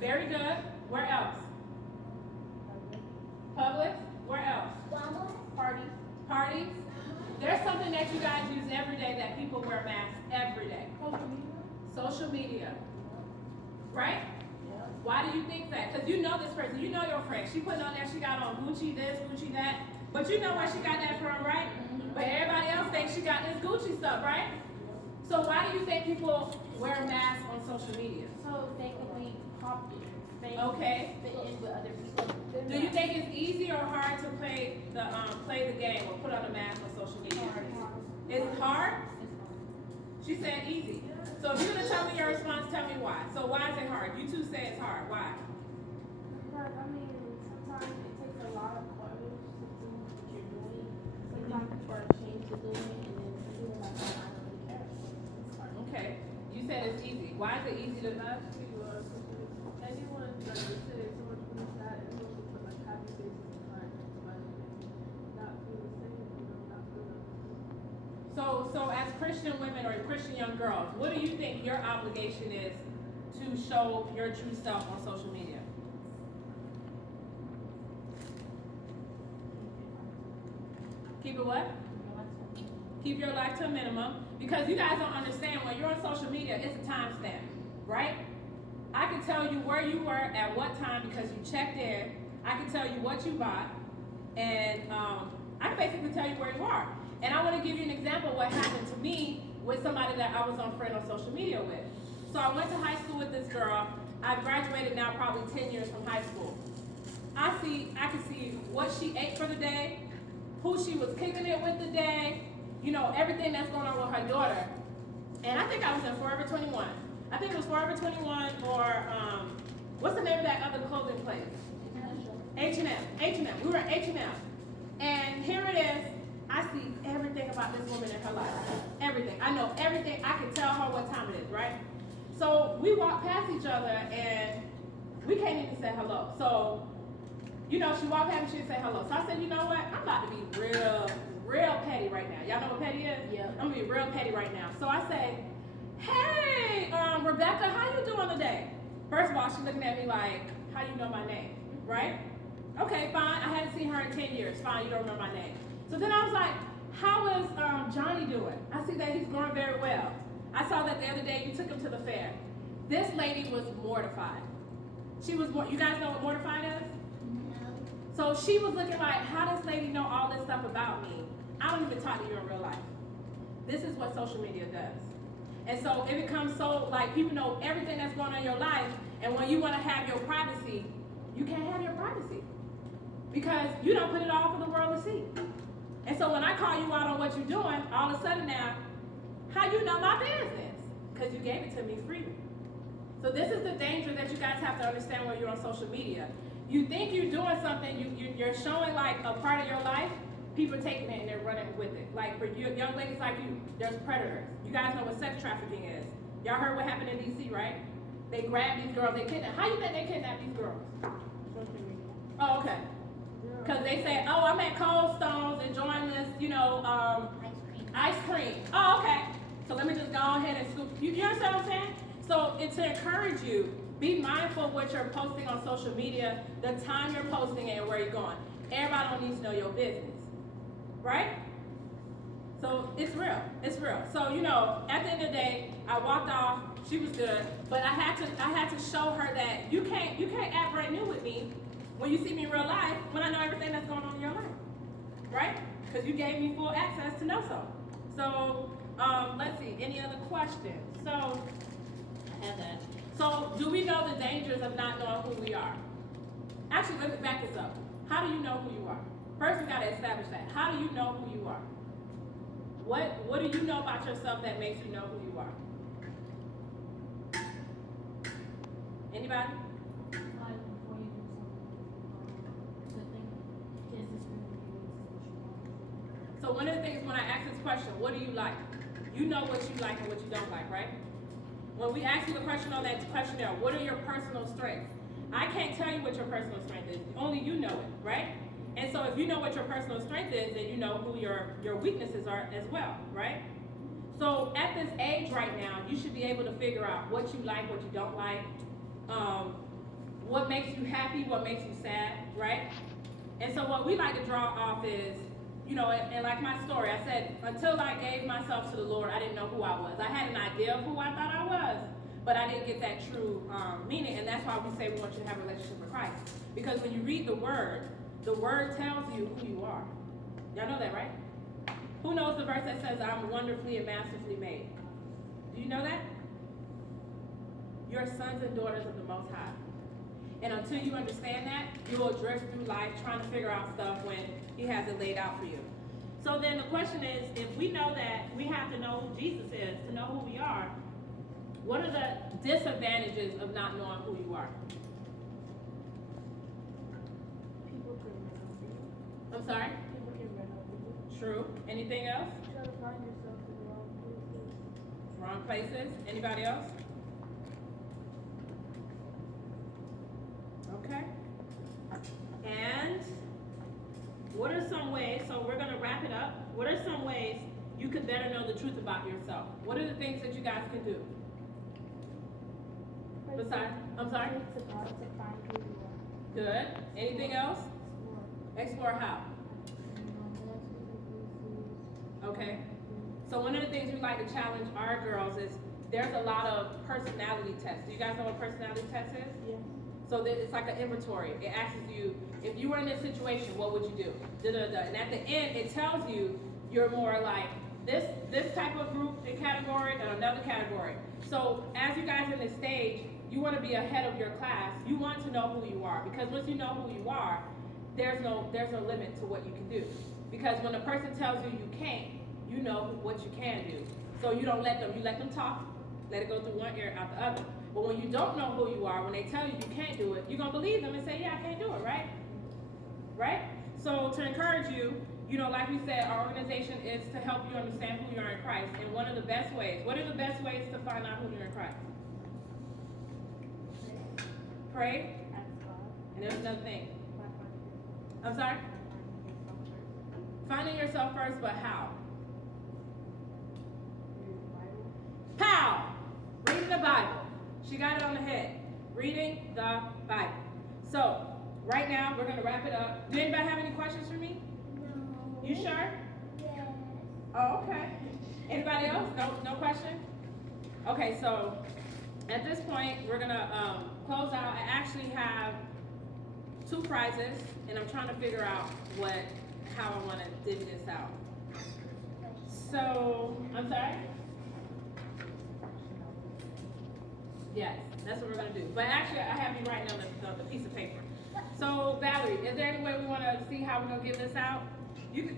Very good. Where else? Public. Where else? Parties. Parties. There's something that you guys use every day that people wear masks every day. Social media. Right? Why do you think that? Because you know this person, you know your friend. She putting on there, she got on Gucci this, Gucci that. But you know where she got that from, right? But everybody else thinks she got this Gucci stuff, right? So why do you think people wear masks on social media? So they can be popular. Okay. Fit in with other people. Do you think it's easy or hard to play the game or put on a mask on social media? It's hard? She said easy. So if you're gonna tell me your response, tell me why. So why is it hard? You two say it's hard. Why? Because, I mean, sometimes it takes a lot of courage to do what you're doing. Sometimes people are ashamed to do it, and then people are like, oh, I don't really care. It's hard. Okay. You said it's easy. Why is it easy to Anyone that would say someone who is that is also put like happy faces in front but not feel the same, not feel the So as Christian women or Christian young girls, what do you think your obligation is to show your true self on social media? Keep it what? Keep your life to a minimum. Because you guys don't understand, when you're on social media, it's a timestamp, right? I can tell you where you were at what time because you checked in. I can tell you what you bought. And I can basically tell you where you are. And I want to give you an example of what happened to me with somebody that I was on friend on social media with. So I went to high school with this girl. I graduated now probably 10 years from high school. I can see what she ate for the day, who she was kicking it with the day, you know, everything that's going on with her daughter. And I think I was in Forever 21. I think it was Forever 21 or, what's the name of that other clothing place? H&M. H&M. We were at H&M. And here it is. I see everything about this woman in her life. Everything. I know everything. I can tell her what time it is, right? So we walked past each other and we can't even say hello. So, you know, she walked past me, she didn't say hello. So I said, you know what? I'm about to be real petty right now. Y'all know what petty is? Yeah. I'm gonna be real petty right now. So I say, hey, Rebecca, how you doing today? First of all, she's looking at me like, how you know my name, right? Okay, fine. I hadn't seen her in 10 years. Fine, you don't remember my name. So then I was like, how is Johnny doing? I see that he's growing very well. I saw that the other day you took him to the fair. This lady was mortified. She was, you guys know what mortified is? So she was looking like, how does this lady know all this stuff about me? I don't even talk to you in real life. This is what social media does. And so it becomes so, like, people know everything that's going on in your life, and when you want to have your privacy, you can't have your privacy. Because you don't put it all for the world to see. And so when I call you out on what you're doing, all of a sudden now, how you know my business? Because you gave it to me freely. So this is the danger that you guys have to understand when you're on social media. You think you're doing something, you're showing like a part of your life, people are taking it and they're running with it. Like for you, young ladies like you, there's predators. You guys know what sex trafficking is. Y'all heard what happened in DC, right? They grabbed these girls, they kidnapped. How you think they kidnapped these girls? Oh, okay. Because they say, oh, I'm at Cold Stones enjoying this, you know, ice cream. Oh, okay. So let me just go ahead and scoop. You understand what I'm saying? So it's to encourage you, be mindful of what you're posting on social media, the time you're posting it, and where you're going. Everybody don't need to know your business, right? So it's real. It's real. So you know, at the end of the day, I walked off. She was good, but I had to show her that you can't act brand new with me when you see me in real life when I know everything that's going on in your life, right? Because you gave me full access to know so. So let's see. Any other questions? So I have that. So do we know the dangers of not knowing who we are? Actually, let me back this up. How do you know who you are? First, we got to establish that. How do you know who you are? What do you know about yourself that makes you know who you are? Anybody? Like before you do something, to think, is this really you? Is this what you want? So one of the things when I ask this question, what do you like? You know what you like and what you don't like, right? When we ask you the question on that questionnaire, what are your personal strengths? I can't tell you what your personal strength is. Only you know it, right? And so if you know what your personal strength is, then you know who your weaknesses are as well, right? So at this age right now, you should be able to figure out what you like, what you don't like. what makes you happy, what makes you sad, right? And so what we like to draw off is, you know, and like my story, I said, until I gave myself to the Lord, I didn't know who I was. I had an idea of who I thought I was, but I didn't get that true meaning, and that's why we say we want you to have a relationship with Christ. Because when you read the word tells you who you are. Y'all know that, right? Who knows the verse that says, I'm wonderfully and masterfully made? Do you know that? You're sons and daughters of the Most High. And until you understand that, you will drift through life trying to figure out stuff when he has it laid out for you. So then the question is, if we know that we have to know who Jesus is, to know who we are, what are the disadvantages of not knowing who you are? People can run over you. I'm sorry? People can run over you. True. Anything else? Try to find yourself in the wrong places. Wrong places? Anybody else? Okay. And what are some ways, so we're going to wrap it up. What are some ways you could better know the truth about yourself? What are the things that you guys can do? Besides, I'm sorry? Pray to God to find who you are. Good. Anything else? Explore how? Okay. So one of the things we like to challenge our girls is there's a lot of personality tests. Do you guys know what personality test is? Yeah. So it's like an inventory. It asks you, if you were in this situation, what would you do? Da-da-da. And at the end, it tells you you're more like this type of group and category and another category. So as you guys in this stage, you want to be ahead of your class. You want to know who you are, because once you know who you are, there's no limit to what you can do. Because when a person tells you you can't, you know what you can do. So you don't let them. You let them talk. Let it go through one ear, out the other. But when you don't know who you are, when they tell you you can't do it, you're going to believe them and say, yeah, I can't do it, right? Right? So to encourage you, you know, like we said, our organization is to help you understand who you are in Christ. And one of the best ways, what are the best ways to find out who you're in Christ? Pray. Ask God. And there's another thing. By finding yourself. I'm sorry? By finding yourself first. Finding yourself first, but how? Reading the Bible. How? Reading the Bible. She got it on the head. Reading the Bible. So, right now, we're going to wrap it up. Do anybody have any questions for me? No. You sure? Yes. Oh, okay. Anybody else? No question? Okay, so at this point, we're going to close out. I actually have 2 prizes, and I'm trying to figure out how I want to divvy this out. So, I'm sorry? Yes, that's what we're going to do. But actually, I have you writing on the piece of paper. So, Valerie, is there any way we want to see how we're going to give this out? You can